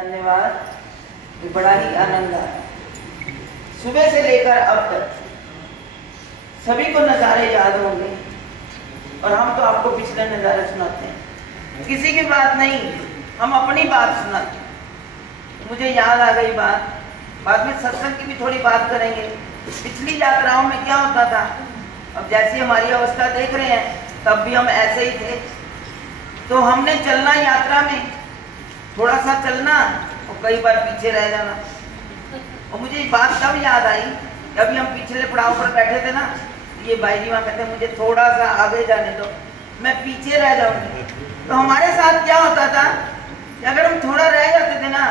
धन्यवाद। बड़ा ही आनंद आया। सुबह से लेकर अब तक सभी को नज़ारे याद होंगे और हम तो आपको पिछले नज़ारे सुनाते हैं, किसी की बात नहीं, हम अपनी बात सुनाते हैं। मुझे याद आ गई बात, बाद में सत्संग की भी थोड़ी बात करेंगे। पिछली यात्राओं में क्या होता था, अब जैसी हमारी अवस्था देख रहे हैं तब भी हम ऐसे ही थे। तो हमने चलना यात्रा में, थोड़ा सा चलना और कई बार पीछे रह जाना। और मुझे बात तब याद आई, अभी हम पिछले पड़ाव पर बैठे थे ना, ये भाई जी वहाँ कहते मुझे थोड़ा सा आगे जाने दो, मैं पीछे रह जाऊंगी। तो हमारे साथ क्या होता था कि अगर हम थोड़ा रह जाते थे ना,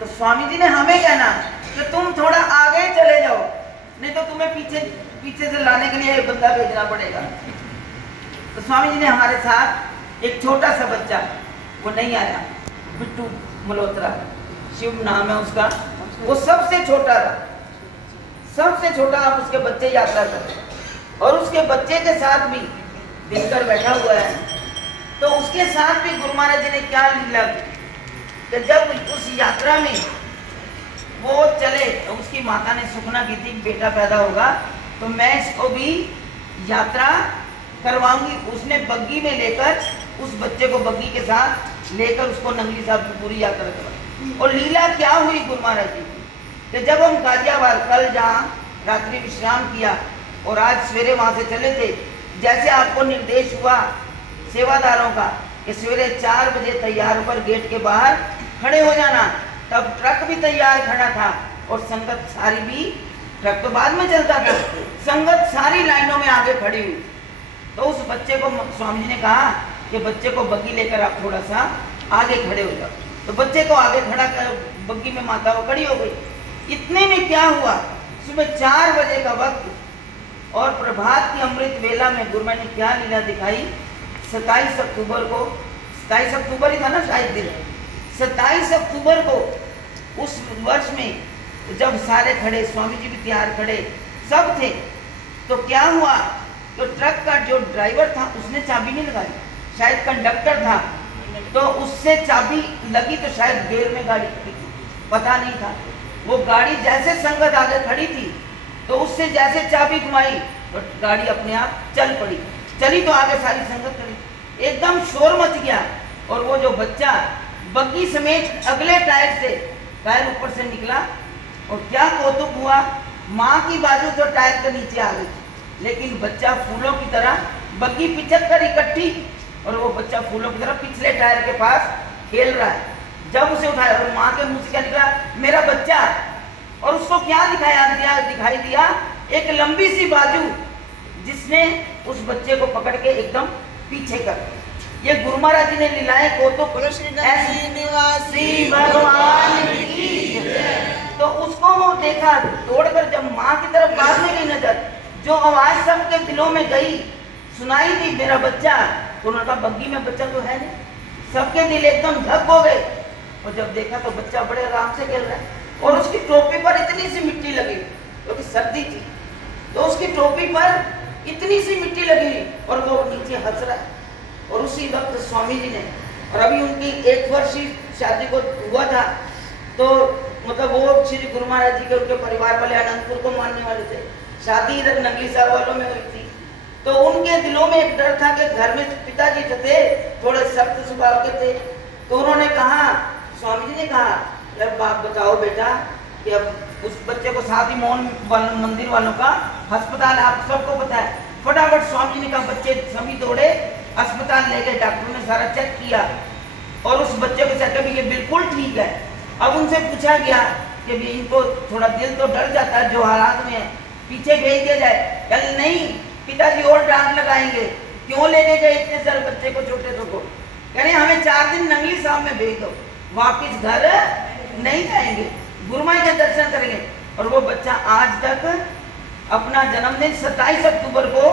तो स्वामी जी ने हमें कहना कि तुम थोड़ा आगे चले जाओ, नहीं तो तुम्हें पीछे से लाने के लिए एक बंदा भेजना पड़ेगा। तो स्वामी जी ने हमारे साथ एक छोटा सा बच्चा, वो नहीं आया, बिट्टू मल्होत्रा शिव नाम है उसका, वो सबसे छोटा था, सबसे छोटा। आप उसके बच्चे यात्रा करते और उसके बच्चे के साथ भी दिनकर बैठा हुआ है। तो उसके साथ भी गुरु महाराज जी ने क्या लीला की कि जब उस यात्रा में वो चले तो उसकी माता ने सुखना की थी बेटा पैदा होगा तो मैं इसको भी यात्रा करवाऊंगी। उसने बग्गी में लेकर उस बच्चे को बग्गी के साथ लेकर उसको नंगली साहब की पूरी यात्रा करवाई। और लीला क्या हुई गुरु महाराज जी की कि जब हम गाजियाबाद कल जहाँ रात्रि विश्राम किया और आज सवेरे वहाँ से चले थे, जैसे आपको निर्देश हुआ सेवादारों का कि सवेरे 4 बजे तैयार होकर गेट के बाहर खड़े हो जाना, तब ट्रक भी तैयार खड़ा था और संगत सारी भी, ट्रक तो बाद में चलता था, संगत सारी लाइनों में आगे खड़ी हुई। तो उस बच्चे को स्वामी जी ने कहा कि बच्चे को बग्गी लेकर आप थोड़ा सा आगे खड़े हो जाओ। तो बच्चे को आगे खड़ा कर बग्गी में माता वो खड़ी हो गई। इतने में क्या हुआ, सुबह 4 बजे का वक्त और प्रभात की अमृत वेला में गुरु ने क्या लीला दिखाई। 27 अक्टूबर को, 27 अक्टूबर ही था ना शायद दिन, 27 अक्टूबर को उस वर्ष में जब सारे खड़े, स्वामी जी भी तैयार खड़े, सब थे, तो क्या हुआ, तो ट्रक का जो ड्राइवर था उसने चाबी नहीं लगाई, शायद कंडक्टर था, तो उससे चाबी लगी तो शायद गेर में गाड़ी खड़ी थी, पता नहीं था। वो गाड़ी जैसे संगत आगे खड़ी थी तो उससे जैसे चाबी घुमाई तो गाड़ी अपने आप चल पड़ी, चली तो आगे सारी संगत खड़ी, एकदम शोर मच गया। और वो जो बच्चा बग्गी समेत अगले टायर से, टायर ऊपर से निकला और क्या कौतुक हुआ, माँ की बाजू तो टायर के नीचे आ गई, लेकिन बच्चा फूलों की तरह बग्गी पिचक कर इकट्ठी और वो बच्चा फूलों की तरह पिछले टायर के पास खेल रहा है। जब उसे उठाया और माँ के मुंह से क्या निकला, मेरा बच्चा, और उसको क्या दिखाई दिया एक लंबी सी बाजू जिसने उस बच्चे को पकड़ के एकदम पीछे कर। ये गुरु महाराज जी ने लीलाएं कौतुक निवासी भगवान की। तो उसको वो देखा दौड़कर, जब माँ की तरफ बाद में गई नजर, जो आवाज सबके दिलों में गई सुनाई थी मेरा बच्चा, तो उन्होंने कहा बग्गी में बच्चा तो है नहीं। सबके दिल एकदम धक हो गए और जब देखा तो बच्चा बड़े आराम से खेल रहा है और उसकी टोपी पर इतनी सी मिट्टी लगी क्योंकि सर्दी थी, तो उसकी टोपी पर इतनी सी मिट्टी लगी और वो नीचे हंस रहा है। और उसी वक्त स्वामी जी ने, और अभी उनकी 1 वर्ष की शादी को हुआ था, तो मतलब वो श्री गुरु महाराज जी के उनके परिवार वाले अनंतपुर को मानने वाले थे, शादी इधर नंगली साहब वालों में हुई थी। तो उनके दिलों में एक डर था कि घर में पिताजी थे थोड़े सख्त स्वभाव के थे, तो उन्होंने कहा, स्वामी जी ने कहा, यार बाप बताओ बेटा कि अब उस बच्चे को साथ ही मोहन मंदिर वालों का अस्पताल है, आप सबको पता है। फटाफट स्वामी जी ने कहा, बच्चे सभी दौड़े अस्पताल ले गए, डॉक्टर ने सारा चेक किया और उस बच्चे को चेक किया ये बिल्कुल ठीक है। अब उनसे पूछा गया कि इनको थोड़ा दिल तो डर जाता है जो हालात में है, पीछे भेज दिया जाए। कल नहीं, पिताजी और डांट लगाएंगे, क्यों लेके गए इतने सारे बच्चे को, छोटे को। कह रहे हमें 4 दिन नंगली साहब में भेज दो, वापिस घर नहीं जाएंगे, गुरु माई के दर्शन करेंगे। और वो बच्चा आज तक अपना जन्मदिन 27 अक्टूबर को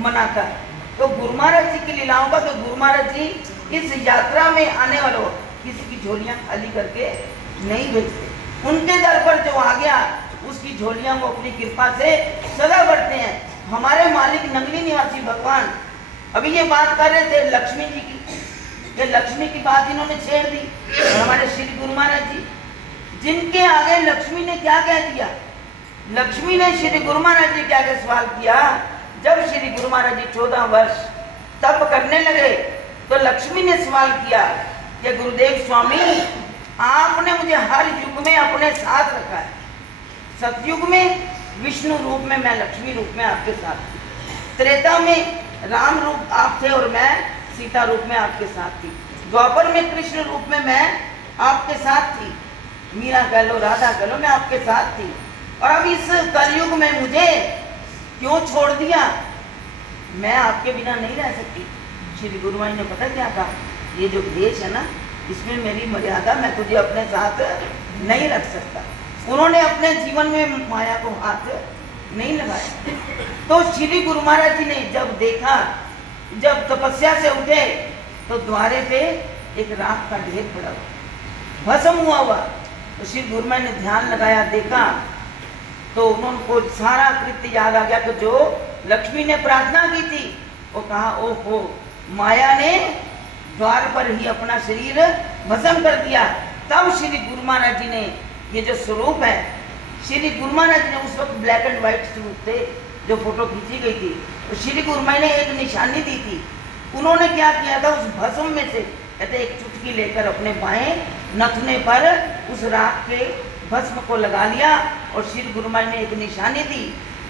मनाता है। तो गुरु महाराज जी की लीलाओं का, तो गुरु महाराज जी इस यात्रा में आने वालों किसी की झोलियां खाली करके नहीं भेजते। उनके दर पर जो आ गया उसकी झोलियां वो अपनी कृपा से सदा बढ़ते हैं। हमारे मालिक नंगली निवासी भगवान, अभी ये बात कर रहे थे लक्ष्मी जी की, ये लक्ष्मी की बात इन्होंने छेड़ दी। और हमारे श्री गुरु महाराज जी, जिनके आगे लक्ष्मी ने क्या कह दिया, लक्ष्मी ने श्री गुरु महाराज जी के आगे सवाल किया। जब श्री गुरु महाराज जी 14 वर्ष तप करने लगे तो लक्ष्मी ने सवाल किया कि गुरुदेव स्वामी, आपने मुझे हर युग में अपने साथ रखा है। सतयुग में विष्णु रूप में, मैं लक्ष्मी रूप में आपके साथ थी। त्रेता में राम रूप आप थे और मैं सीता रूप में आपके साथ थी। द्वापर में कृष्ण रूप में मैं आपके साथ थी। मीरा कह लो, राधा कह लो, मैं आपके साथ थी। और अब इस कलयुग में मुझे क्यों छोड़ दिया? मैं आपके बिना नहीं रह सकती। श्री गुरु महाराज ने पता क्या कहा, ये जो देश है ना, इसमें मेरी मर्यादा, मैं तुझे अपने साथ नहीं रख सकता। उन्होंने अपने जीवन में माया को हाथ नहीं लगाया। तो श्री गुरु महाराज जी ने जब देखा, जब तपस्या से उठे तो द्वारे पे एक राख का ढेर पड़ा हुआ, भस्म हुआ। तो श्री गुरु महाराज ने ध्यान लगाया, देखा तो उनको सारा कृत्य याद आ गया। तो जो लक्ष्मी ने प्रार्थना की थी वो कहा, ओहो, माया ने द्वार पर ही अपना शरीर भस्म कर दिया। तब श्री गुरु महाराज जी ने ये जो स्वरूप है, श्री गुरु महाराज जी ने उस वक्त ब्लैक एंड व्हाइट स्वरूप थे जो फोटो खींची गई थी, तो श्री गुरु महाराज ने एक निशानी दी थी। उन्होंने क्या किया था, उस भस्म में से कहते एक चुटकी लेकर अपने बाएं नथुने पर उस राख के भस्म को लगा लिया और श्री गुरु महाराज ने एक निशानी दी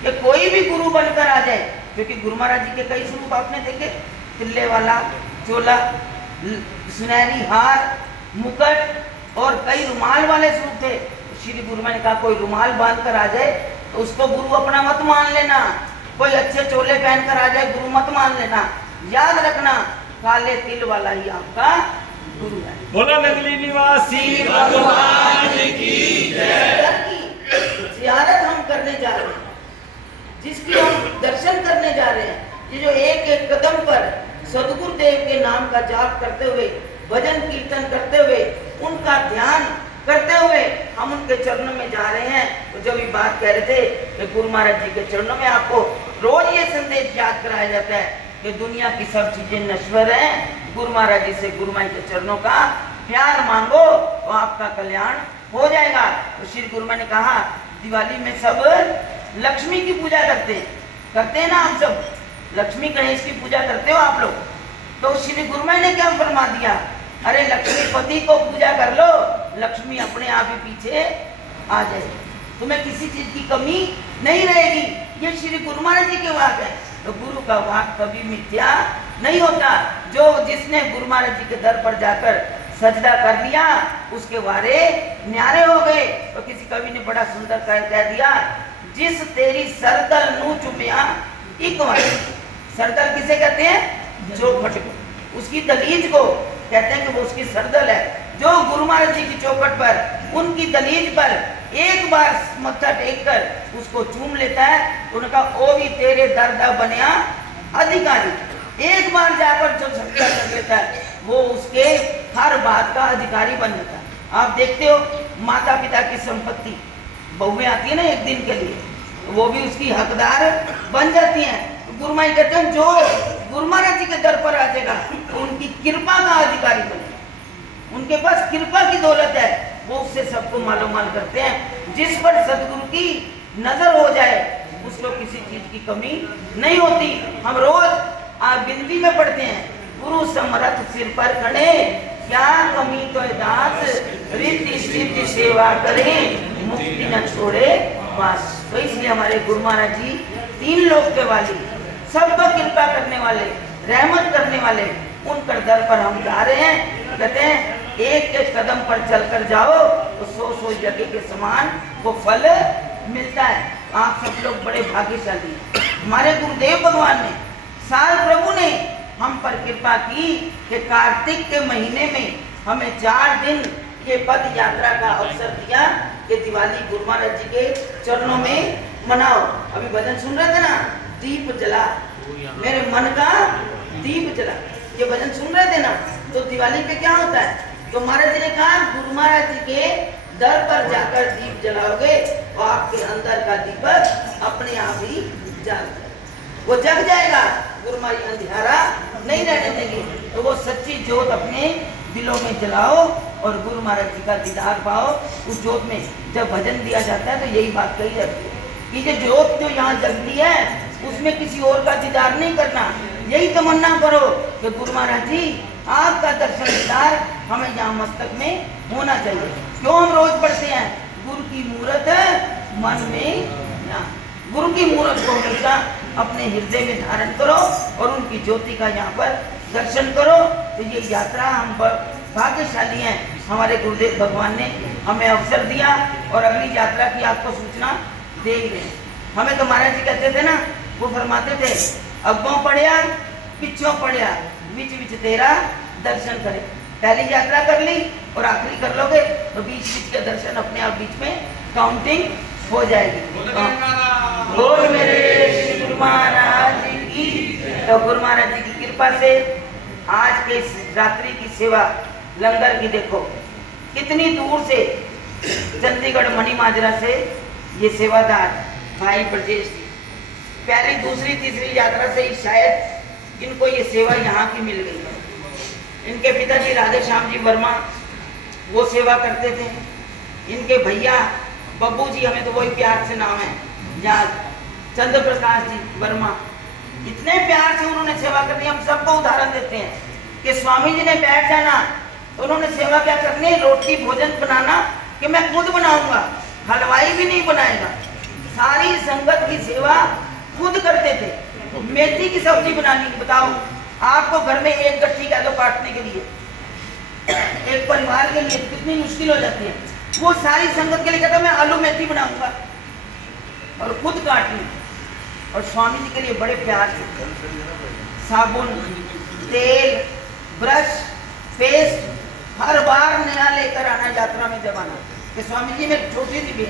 कि कोई भी गुरु बनकर आ जाए, क्योंकि गुरु महाराज जी के कई स्वरूप आपने देखे, तिल्ले वाला चोला, सुनहरी हार, मुकुट और कई रुमाल वाले स्वरूप थे। श्री गुरु महाराज ने कहा कोई रुमाल बांध कर आ जाए तो उसको गुरु अपना मत मान लेना, कोई अच्छे चोले पहनकर आ जाए गुरु मत मान लेना, याद रखना काले तिल वाला ही आपका गुरु है। बोलो नगली निवासी भगवान की जय। ज़ियारत हम करने जा रहे हैं, जिसकी हम दर्शन करने जा रहे हैं, ये जो एक एक कदम पर सदगुरुदेव के नाम का जाप करते हुए, भजन कीर्तन करते हुए, उनका ध्यान करते हुए हम उनके चरणों में जा रहे हैं। तो जब ये बात कह रहे थे कि गुरु महाराज जी के चरणों में आपको रोज ये संदेश याद कराया जाता है कि दुनिया की सब चीजें नश्वर हैं, गुरु महाराज जी से, गुरु महाराज के चरणों का प्यार मांगो तो आपका कल्याण हो जाएगा। तो श्री गुरु महाराज ने कहा दिवाली में सब लक्ष्मी की पूजा करते हैं ना, आप सब लक्ष्मी गणेश की पूजा करते हो आप लोग। तो श्री गुरु महाराज ने क्या फरमा दिया, अरे लक्ष्मीपति को पूजा कर लो, लक्ष्मी अपने आप ही पीछे आ जाएगी, तुम्हें किसी चीज की कमी नहीं रहेगी। ये श्री गुरु महाराज जी के वाक है। तो गुरु का वाक कभी मिथ्या नहीं होता। जो जिसने गुरु महाराज जी के दर पर जाकर सजदा कर लिया उसके वारे न्यारे हो गए। तो किसी कवि ने बड़ा सुंदर कह दिया, जिस तेरी सरदल नू चुमिया एक बार। सरदल किसे कहते हैं, चौखट को, उसकी दलीज को कहते हैं कि वो उसकी सरदल है। जो गुरु महाराज जी की चौखट पर, उनकी दलीज पर एक बार मत्था टेक कर उसको चूम लेता है, उनका ओ भी तेरे दर्दा बनिया अधिकारी। एक बार जाकर जो सत्कार कर लेता है वो उसके हर बात का अधिकारी बन जाता है। आप देखते हो माता पिता की संपत्ति बहुएं आती है ना एक दिन के लिए, वो भी उसकी हकदार बन जाती हैं। गुरु महाराज कहते हैं जो गुरु महाराज जी के दर पर आ जाएगा उनकी कृपा का अधिकारी बनेगा। उनके पास कृपा की दौलत है, वो उससे सबको मालूमाल करते हैं। जिस पर सदगुरु की नजर हो जाए उसको किसी चीज की कमी नहीं होती। हम रोज बिनती में पढ़ते हैं, गुरु समरथ सिर पर खड़े, क्या कमी तो दास, रिद्धि सिद्धि सेवा करे, मुक्ति न छोड़े पास। तो इसलिए हमारे गुरु महाराज जी तीन लोक के वाली, सबको कृपा करने वाले, रहमत करने वाले, उनकर दर पर हम जा रहे हैं। कहते हैं एक एक कदम पर चलकर जाओ तो 100 जगह के समान वो फल मिलता है। आप सब लोग बड़े भाग्यशाली हैं। हमारे गुरुदेव भगवान ने, साल प्रभु ने हम पर कृपा की कि कार्तिक के महीने में हमें 4 दिन के पद यात्रा का अवसर दिया कि दिवाली गुरु महाराज जी के चरणों में मनाओ। अभी भजन सुन रहे थे ना, दीप जला मेरे मन का दीप जला, ये भजन सुन रहे थे ना। तो दिवाली पे क्या होता है, तो महाराज जी ने कहा गुरु महाराज जी के दर पर जाकर दीप जलाओगे तो आपके अंदर का दीपक अपने आप ही जल जाएगा, वो जग जाएगा। गुरु महाराज अंधियारा नहीं रहने देंगे। तो वो सच्ची ज्योत अपने दिलों में जलाओ और गुरु महाराज जी का दीदार पाओ। उस ज्योत में जब भजन दिया जाता है तो यही बात कही जाती है कि ये ज्योत जो यहाँ जलती है उसमें किसी और का दीदार नहीं करना। यही तमन्ना करो कि गुरु महाराज जी आपका दर्शन दीदार हमें यहाँ मस्तक में होना चाहिए। क्यों हम रोज पढ़ते हैं गुरु की मूरत मन में ना, गुरु की मूरत को हमेशा अपने हृदय में धारण करो और उनकी ज्योति का यहाँ पर दर्शन करो। तो ये यात्रा हम भाग्यशाली हैं, हमारे गुरुदेव भगवान ने हमें अवसर दिया और अगली यात्रा की आपको सूचना दे ही रहे। हमें तो महाराज जी कहते थे ना, वो फरमाते थे अग्गों पढ़िया पिछों पढ़िया बीच बीच तेरा दर्शन करे। पहली यात्रा कर ली और आखिरी कर लोगे तो बीच बीच के दर्शन अपने आप बीच में काउंटिंग हो जाएगी। बोल मेरे श्री गुरु महाराज जी की। तो गुरु महाराज जी की कृपा से आज के इस रात्रि की सेवा लंगर की देखो कितनी दूर से चंडीगढ़ मणि माजरा से ये सेवादार भाई ब्रजेश जी पहली दूसरी तीसरी यात्रा से ही शायद इनको ये सेवा यहाँ की मिल गई। इनके पिताजी राधे श्याम जी वर्मा वो सेवा करते थे। इनके भैया बब्बू जी, हमें तो वही प्यार से नाम है याद, चंद्र प्रकाश जी वर्मा, इतने प्यार से उन्होंने सेवा कर दी। हम सबको उदाहरण देते हैं कि स्वामी जी ने बैठ जाना तो उन्होंने सेवा क्या करनी, रोटी भोजन बनाना कि मैं खुद बनाऊंगा, हलवाई भी नहीं बनाएगा। सारी संगत की सेवा खुद करते थे। मेथी की सब्जी बनानी, बताओ आपको घर में एक गट्ठी कह दो काटने के लिए, एक परिवार के लिए कितनी मुश्किल हो जाती है। वो सारी संगत के लिए कहता मैं आलू मेथी बनाऊंगा और खुद काट लूं। और स्वामी जी के लिए बड़े प्यार से साबुन, तेल, ब्रश, पेस्ट हर बार नया लेकर आना यात्रा में जब आना कि स्वामी जी में छोटी सी भी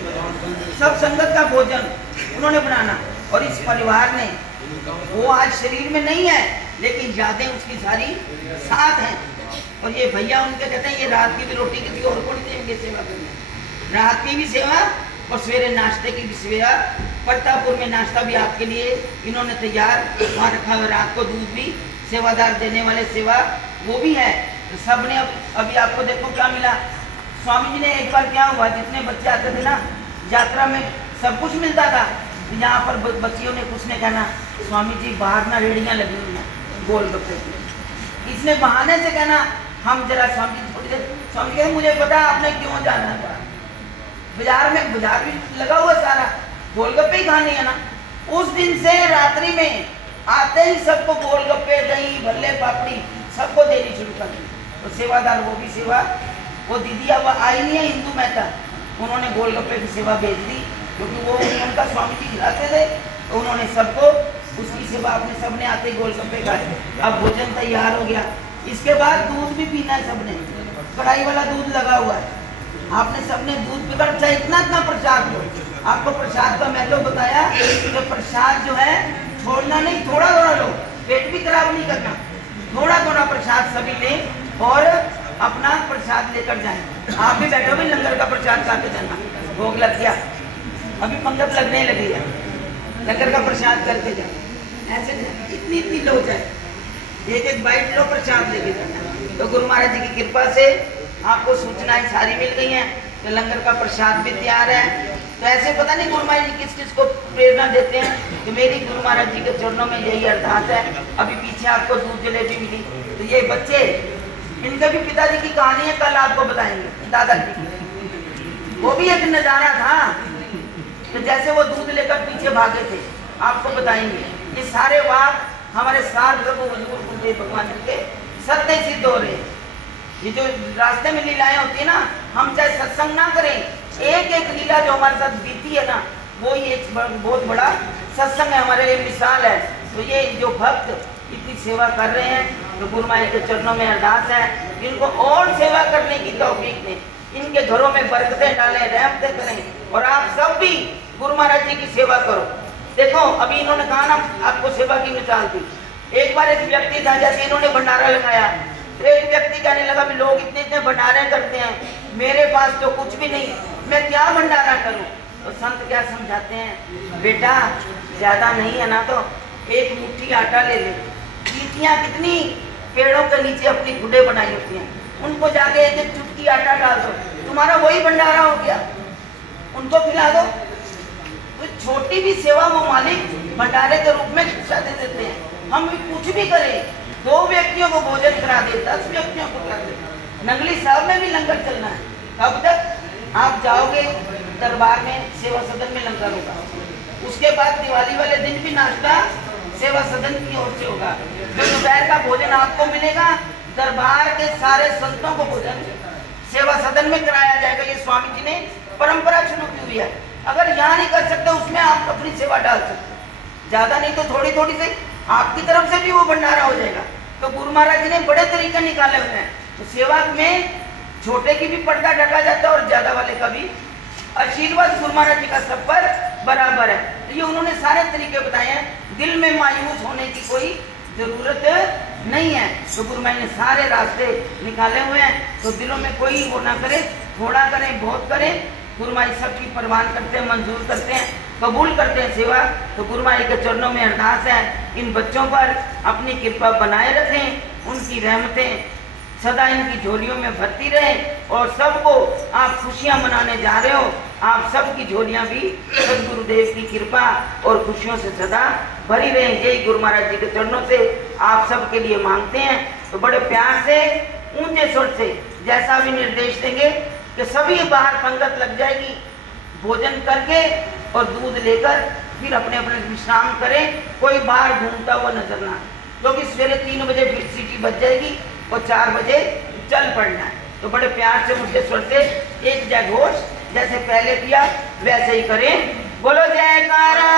सब संगत का भोजन उन्होंने बनाना। और इस परिवार ने, वो आज शरीर में नहीं है लेकिन यादें उसकी सारी साथ हैं। और ये भैया उनके कहते हैं ये रात की भी रोटी किसी और को नहीं देंगे सेवा करने, रात की भी सेवा और सवेरे नाश्ते की भी सेवा। प्रतापपुर में नाश्ता भी आपके लिए इन्होंने तैयार वहाँ रखा हुआ, रात को दूध भी सेवादार देने वाले सेवा वो भी है। तो सब ने अभी आपको देखो क्या मिला। स्वामी जी ने एक बार क्या हुआ, जितने बच्चे आते थे ना यात्रा में सब कुछ मिलता था। यहाँ पर बच्चियों ने कुछ ने कहना स्वामी जी बाहर ना रेड़ियाँ लगी हुई हैं गोलगप्पे की। इसने बहाने से कहना हम जरा स्वामी जी थोड़ी देर, स्वामी जी कहते मुझे पता आपने क्यों जाना है बाहर, बाजार में, बाजार भी लगा हुआ सारा, गोलगप्पे ही खाने है ना। उस दिन से रात्रि में आते ही सबको गोलगप्पे, दही, भल्ले, पापड़ी सबको देनी शुरू कर दी। तो सेवादार वो भी सेवा, वो दीदी अब आई नहीं है हिंदू मेहता, उन्होंने गोलगप्पे की सेवा भेज दी क्योंकि वो उनका स्वामी जी खिलाते थे। तो उन्होंने सबको उसकी सेवा अपने सबने आते ही गोलगप्पे खाए। अब भोजन तैयार हो गया। इसके बाद दूध भी पीना है सबने, कढ़ाई वाला दूध लगा हुआ है, आपने सबने दूध पीकर चाहे इतना इतना प्रसाद लो। आपको प्रसाद का मैं तो बताया तो प्रसाद जो है छोड़ना नहीं, थोड़ा थोड़ा लो, पेट भी खराब नहीं करना, थोड़ा थोड़ा प्रसाद सभी लें और अपना प्रसाद लेकर जाएं। आप भी बैठो भी लंगर का प्रसाद खाते जाना, भोग लग गया अभी पंगत लगने लगी है, लंगर का प्रसाद करके जाओ। ऐसे इतनी इतनी लो जाए, एक एक बाइट लो प्रसाद लेके जाना। तो गुरु महाराज जी की कृपा से आपको सूचनाएं सारी मिल गई हैं कि लंगर का प्रसाद भी तैयार है। तो ऐसे पता नहीं गुरु महाराज जी किस किस को प्रेरणा देते हैं कि मेरी गुरु महाराज जी के चरणों में यही अरदास है। अभी पीछे आपको दूध जलेबी मिली, तो ये बच्चे, इनके भी पिताजी की कहानी है, कल आपको बताएंगे दादाजी की। वो भी एक नजारा था, तो जैसे वो दूध लेकर पीछे भागे थे आपको बताएंगे। ये सारे वाक हमारे साथ प्रभु हजूर गुरुदेव भगवान जी के सत्य सिद्ध हो रहे हैं। ये जो रास्ते में लीलाएं होती है ना, हम चाहे सत्संग ना करें, एक एक लीला जो हमारे साथ बीती है ना, वो ही एक बहुत बड़ा सत्संग है, हमारे लिए मिसाल है। तो ये जो भक्त इतनी सेवा कर रहे हैं, तो गुरु महाराज के चरणों में अरदास है इनको और सेवा करने की तौफीक दें, इनके घरों में बरकतें डालें, रहमतें करें। और आप सब भी गुरु महाराज जी की सेवा करो। देखो अभी इन्होंने कहा ना आपको सेवा की मिसाल दी। एक बार एक व्यक्ति था, जैसे इन्होंने भंडारा लगाया, तो एक व्यक्ति कहने लगा भी लोग इतने इतने भंडारे करते हैं, मेरे पास तो कुछ भी नहीं, मैं क्या भंडारा करूं। तो संत क्या समझाते हैं, बेटा ज्यादा नहीं है ना तो एक मुट्ठी आटा ले ले, चीटियां कितनी, पेड़ों के नीचे अपनी खुडे बनाई होती हैं, उनको जाके एक एक चुटकी आटा डाल दो, तुम्हारा वही भंडारा हो गया, उनको खिला दो। तो छोटी भी सेवा वो मालिक भंडारे के रूप में शिक्षा दे देते हैं। हम भी कुछ भी करें, 2 व्यक्तियों को भोजन करा दे, 10 व्यक्तियों को करा दे। नंगली साहब में भी लंगर चलना है। कब तक आप जाओगे दरबार में, सेवा सदन में लंगर होगा, उसके बाद दिवाली वाले दिन भी नाश्ता सेवा सदन की ओर से होगा। तो दोपहर का भोजन आपको मिलेगा, दरबार के सारे संतों को भोजन सेवा सदन में कराया जाएगा। ये स्वामी जी ने परंपरा शुरू की हुई है। अगर यहाँ नहीं कर सकते, उसमें आप अपनी सेवा डाल सकते, ज्यादा नहीं तो थोड़ी थोड़ी से आपकी तरफ से भी वो भंडारा हो जाएगा। तो गुरु महाराज जी ने बड़े तरीके निकाले हुए हैं। तो सेवा में छोटे की भी पर्दा ढका जाता है और ज्यादा वाले का भी। आशीर्वाद गुरु महाराज जी का सब पर बराबर है। तो ये उन्होंने सारे तरीके बताए हैं। दिल में मायूस होने की कोई जरूरत नहीं है। तो गुरु महाराज ने सारे रास्ते निकाले हुए हैं। तो दिलों में कोई वो ना करे, थोड़ा करें बहुत करें, गुरु महाराज सबकी परवान करते हैं, मंजूर करते हैं, कबूल करते हैं सेवा। तो गुरु महाराज के चरणों में अरदास है, इन बच्चों पर अपनी कृपा बनाए रखें, उनकी रहमतें सदा इनकी झोलियों में भरती रहे और सबको आप खुशियां मनाने जा रहे हो, आप सबकी झोलियां भी सदगुरुदेव की कृपा और खुशियों से सदा भरी रहे। यही गुरु महाराज जी के चरणों से आप सबके लिए मांगते हैं। तो बड़े प्यार से ऊंचे स्वर से जैसा भी निर्देश देंगे कि सभी बाहर पंगत लग जाएगी, भोजन करके और दूध लेकर फिर अपने अपने विश्राम करें। कोई बाहर घूमता हुआ नजर ना, क्योंकि सवेरे 3 बजे फिर सीटी बज जाएगी और 4 बजे चल पड़ना है। तो बड़े प्यार से ऊंचे स्वर से एक जय घोष जैसे पहले किया वैसे ही करें। बोलो जयकारा।